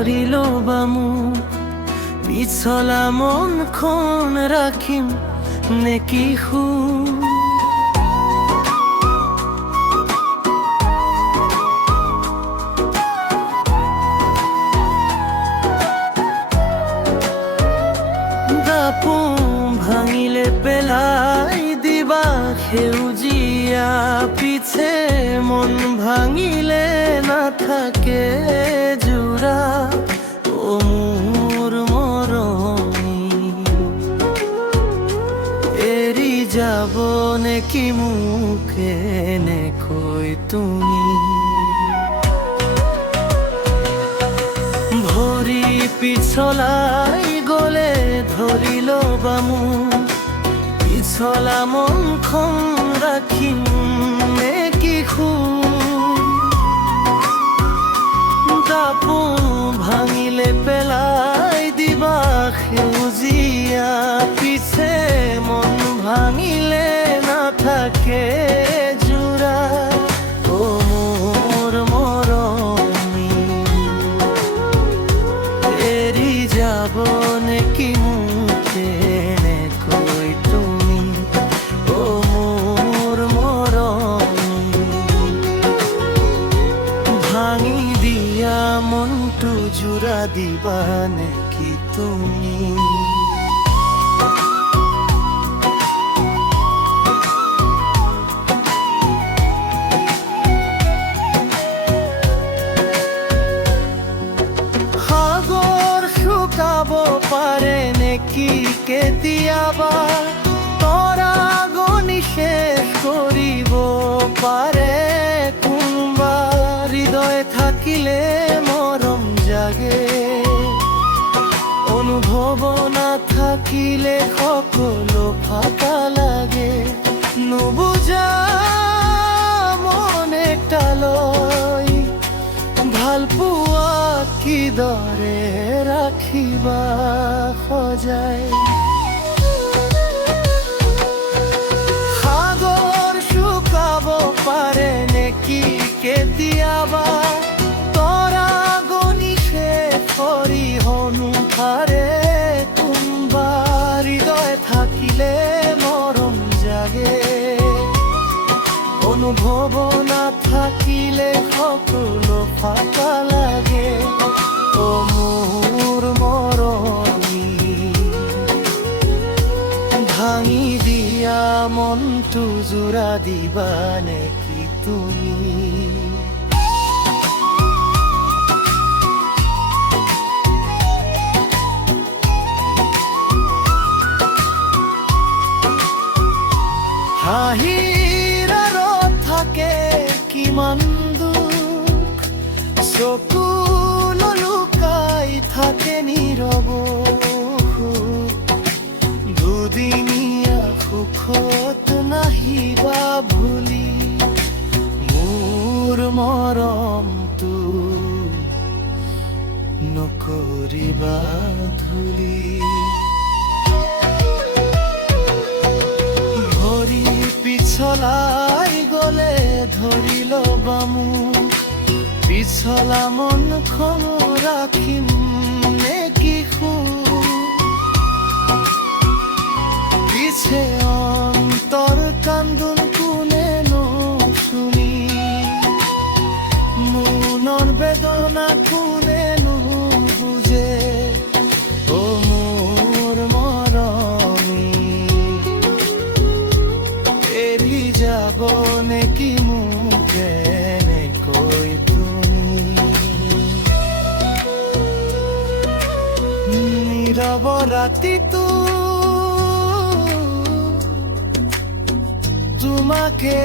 ধরিল বামু পিছলা মন খন রাখিম নেকি হু দাপু ভাঙিলে পেলাই দিবা সেউজিয়া পিছে মন ভাঙিলে না থাকে জোড়া ও মোর মরমী এরি যাব নেকি মুখে নে কই তুমি ভরি পিছলাই গলে ধরিল বামু পিছলা মন খন রাখিম নেকি খু দাপু ভাঙিলে পেলাই দিবা সেউজিয়া পিছে মন ভাঙিলে না থাকে জোড়া ও মোর মরমী এরি যাব নেকি মুখে নে কই তুমি ও মোর মরমী ভাঙি দিয়া মনটু জোড়া দিবা নেকি তুমি সাগৰ শুকাব পাৰে নেকি কেতিয়াবা তৰা গনি শেষ কৰিব পাৰে কোনোবা হৃদয় থাকিলে মৰম জাগে অনুভৱ নাথাকিলে সকলো ফাঁকা লাগে নুবুজা মন একটালৈ ভাল পোৱা কিদৰে ৰাখিবা সজাই সাগৰ শুকাব পাৰে নেকি কেতিয়াবা তৰা গনি শেষ কৰি অনুসাৰে কোনোবা হৃদয় থাকিলে মৰম জাগে অনুভৱ নাথাকিলে সকলো ফাঁকা লাগে ও মোৰ মৰমী ভাঙি দিয়া মনটো জোৰা দিবা নেকি তুমি হাঁহিৰ আঁৰত থাকে কিমান দুখ চকু লুকাই থাকে নীৰৱ দুদিনীয়া সুখত নাহিবা ভুলি মোৰ মৰমটো নকৰিবা ধূলি পিছলাই গলে ধৰিল বামু পিছলা মন খন ৰাখিম নেকি খু পিছে অন্তৰ কান্দোন কোনেনো শুনি মনৰ বেদনা কোনেনো বুজে ও মোৰ মৰমী এৰি যাব নেকি মুখে নে কই তুমি নীৰৱ ৰাতিটো তোমাকে